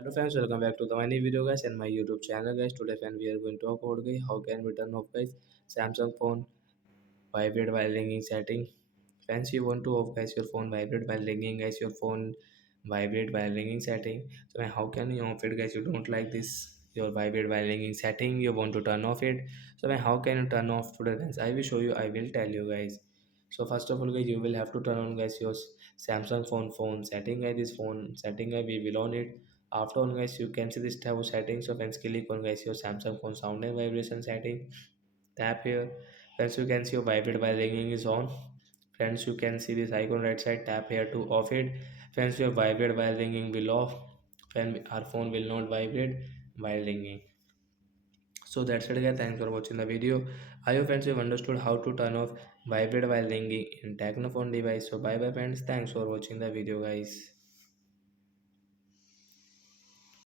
Hello friends, welcome back to the new video guys and my YouTube channel guys. Today friend we are going to talk about guys how can we turn off guys Samsung phone vibrate while ringing setting. Friends, you want to off guys your phone vibrate while ringing guys your phone vibrate while ringing setting. So how can you off it guys? You don't like this your vibrate while ringing setting. You want to turn off it. So how can you turn off today guys? I will show you. I will tell you guys. So first of all guys, you will have to turn on guys your Samsung phone setting guys. This phone setting guys we will on it. After on guys, you can see this tab of settings. So friends, click on guys your Samsung phone sound and vibration setting. Tap here. Friends, you can see your vibrate while ringing is on. Friends, you can see this icon right side. Tap here to off it. Friends, your vibrate while ringing will off. Friend, our phone will not vibrate while ringing. So that's it guys. Thanks for watching the video. I hope friends you have understood how to turn off vibrate while ringing in Technophone device. So bye bye friends. Thanks for watching the video guys.